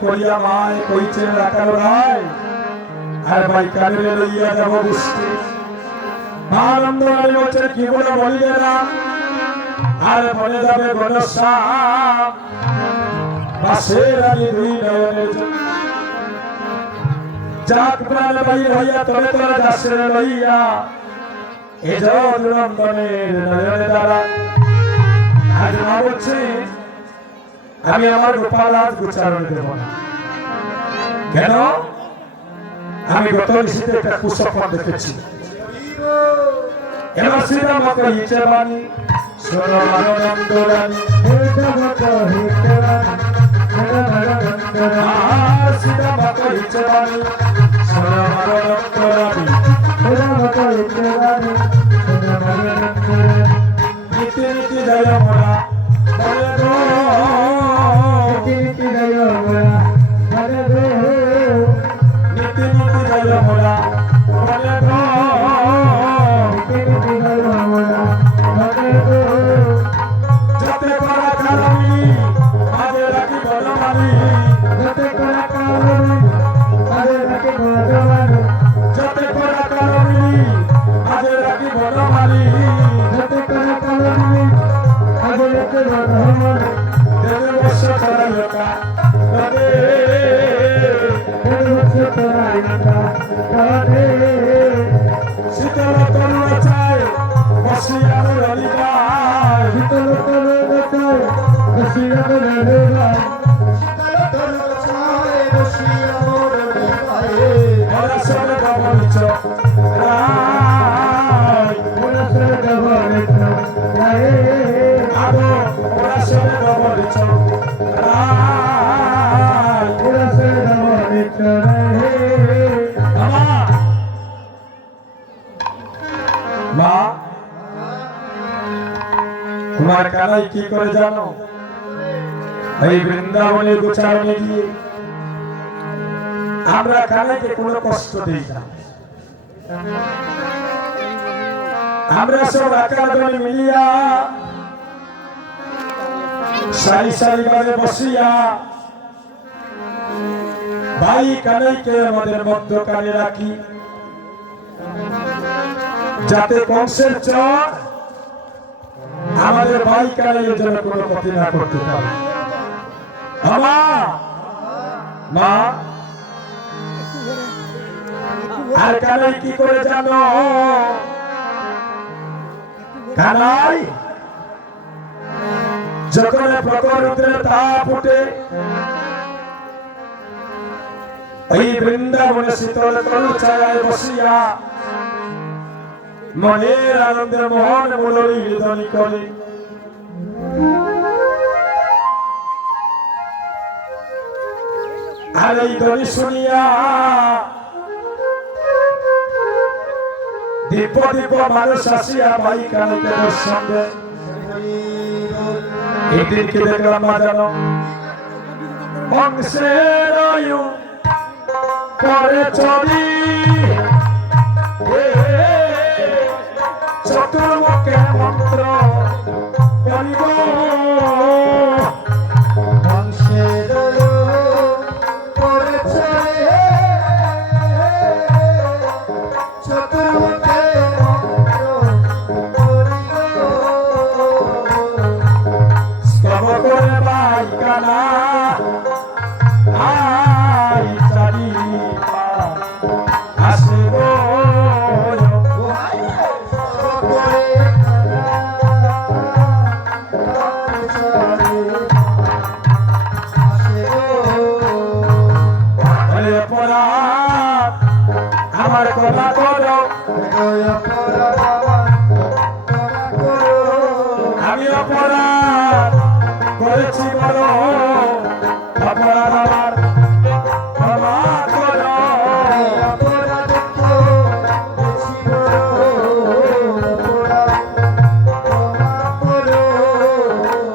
করিয়া মায় কইছে রাখালো রায় আর ভাই কানে লইয়া যাব বুঝতে আনন্দ আর বলছে কি বলে বলিলে না আর বলে যাবে গণশ্যাম বাসের আগে দুই নয়নের যাক প্রাণ বাইর হইয়া তবে তোরা যাসে লইয়া এ জল নন্দনের নয়নে দ্বারা আজ মা বলছে আমি আমার গোপাল আজ উচ্চারণ দেব না কেন আমি গত নিশীতে একটা কুসফল দেখেছি এবার শ্রীরাম কহিছে বাণী শোনো আনন্দ রানী শ্রীরাম কহিছে বাণী শোনো আনন্দ রানী নীতি নীতি জয় মোরা বলে গো নীতি নীতি জয় মোরা বলে গো নীতি নীতি জয় মোরা বলে গো নীতি নীতি জয় মোরা বলে গো যাতে করা কালামি আগে রাখি বনমালি যাতে করা কালামি আগে রাখি বনমালি যাতে করা কালামি আগে রাখি বনমালি যাতে করা কালামি আগে রাখি বনমালি দেবে বর্ষ চড়াইকা তবে দেবে বর্ষ চড়াইকা তবে শীতল তরুণ চায় বসিয়ার রলিবাই শীতল তরুণ চায় বসিয়ার রলিবাই শীতল তরুণ চায় বসিয়ার রলিবাই ওরা সরে গবলিছ রাই ওরা সরে গবলিছ রাই আগো ওরা সরে গবলিছ রাই ওরা সরে গবলিছ রাই মা তোমার কানাই কি করে জানো এই বৃন্দাবনে গোচারণে গিয়ে আমরা কানাইকে কোনো কষ্ট দিই না আমরা সব একার দলে মিলিয়া সারি সারি ভাবে বসিয়া ভাই কানাইকে আমাদের মধ্যকালে রাখি যাতে কংসের চর আমাদের ভাই কানাইয়ের জন্য কোনো ক্ষতি না করতে পারে মা আর কানাই কি করে জানো কানাই যখন প্রখর রুদ্রের তাপ উঠে ওই বৃন্দাবনে শীতল তরু ছায়ায় বসিয়া মনের আনন্দের মোহন মুরলী ধ্বনি করে আর এই ধ্বনি শুনিয়া দীপ দীপ মানুষ আসিয়া ভাই কানাইকে দর্শন দেয় একদিন কি দেখলাম মা জানো বংশের করে ছবি চতুর্মুখে মন্ত্র করিব বংশের করেছে চতুর্মুখে মন্ত্র করিব স্তব করে ভাই কানা আই চারি আসিব আমার কথা করো আমি অপরাধ করেছি বলো অপরাধ আমার ক্ষমা করো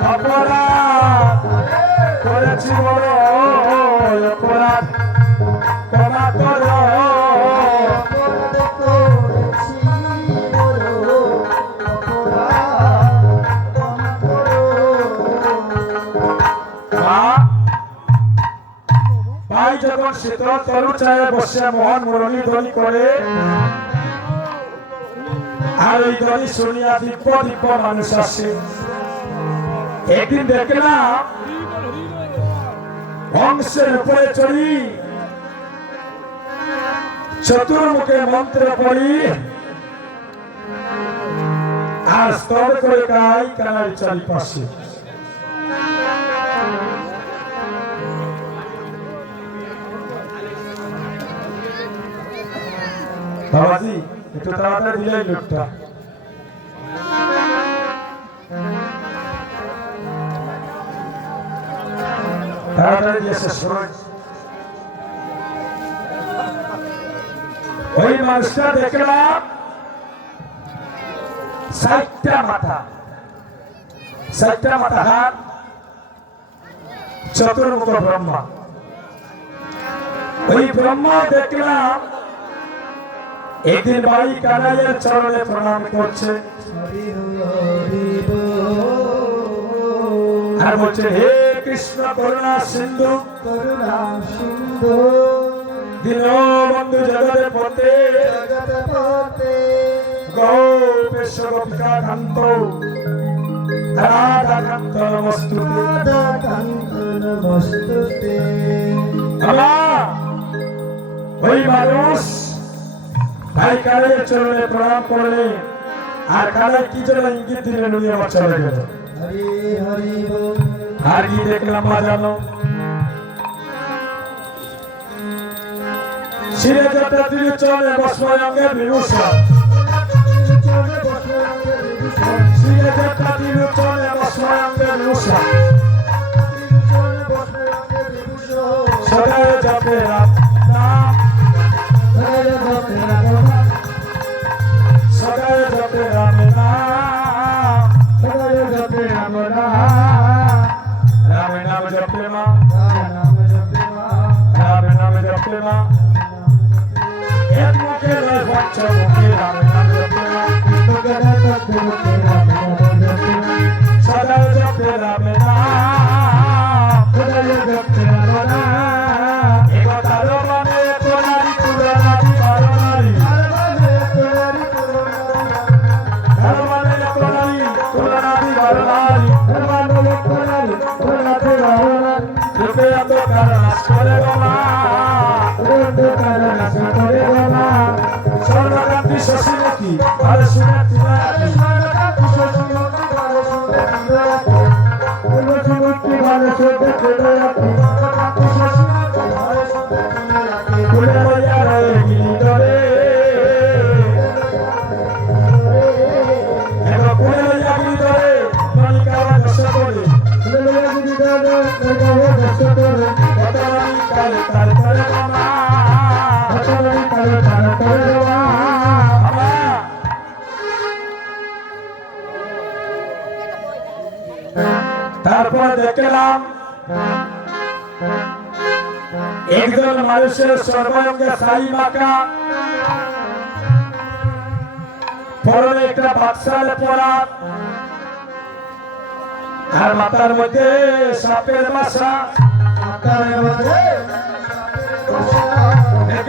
অপরাধ করেছি বলো অপরাধ ক্ষমা করো ভাই যখন শীতল তরু চায়ে বসে মোহন মুরলী ধ্বনি করে, আর ওই ধ্বনি শুনিয়া দিব্য দিব্য মানুষ আসে। একদিন দেখলাম হংসের উপরে চড়ি চতুর্মুখে মন্ত্র পড়ি আর স্তব করে গাই কানার চারিপাশে। বাবাজি একটু তাড়াতাড়ি দিলেই লোকটা তাড়াতাড়ি দিয়ে শেষ করুন। ওই মানুষটা দেখলাম 60টা মাথা, 60টা মাথা হাত, চতুর্মুখ ব্রহ্মা। ওই ব্রহ্মা দেখলাম একদিন বাড়ি কানাইয়ের চরণে প্রণাম করছে আর বলছে, হে কৃষ্ণ করুণা সিন্ধু, করুণা সিন্ধু, দীনবন্ধু জগতে পতে, জগতে পতে, গোপেশ গোপিকা কান্ত, রাধা কান্ত নমস্তুতে, রাধা কান্ত নমস্তুতে। ওই মানুষ ভাই কানাইয়ের চরণে প্রণাম করলে আর কানাই কি যেন ইঙ্গিত দিলে নুয়ে আমার চলে গেল। হরি হরি বল। আর কি দেখলাম মা জানো? শিরে যাত্রা তিনি চলে বসময় অঙ্গে বিভূষণ, শিরে যাত্রা তিনি চলে বসময় অঙ্গে বিভূষণ, সদায় জপে রাম নাম, সদায় জপে রাম নাম, সদায় জপে রাম নাম, রাম নাম জপে মা, রাম নাম জপে মা, এক মুখে নয় পঞ্চমুখী, রাম নাম জপে মা, সদায় জপে রাম নাম, সদায় জপে রাম নাম। একতার মানে কোনারি পুরানারি বারনারি, তার মানে কোনারি পুরানারি বারনারি, রূপে অন্ধকার নাশ করে বাবা, স্বর্ণকান্তি শশীমুখী ভালো শুনে তারপর দেখলাম একজন মানুষের সর্বাঙ্গে সাই মাখা, পরনে একটা বাক্সাল পরা আর মাথার মধ্যে সাপের বাসা, মাথার মধ্যে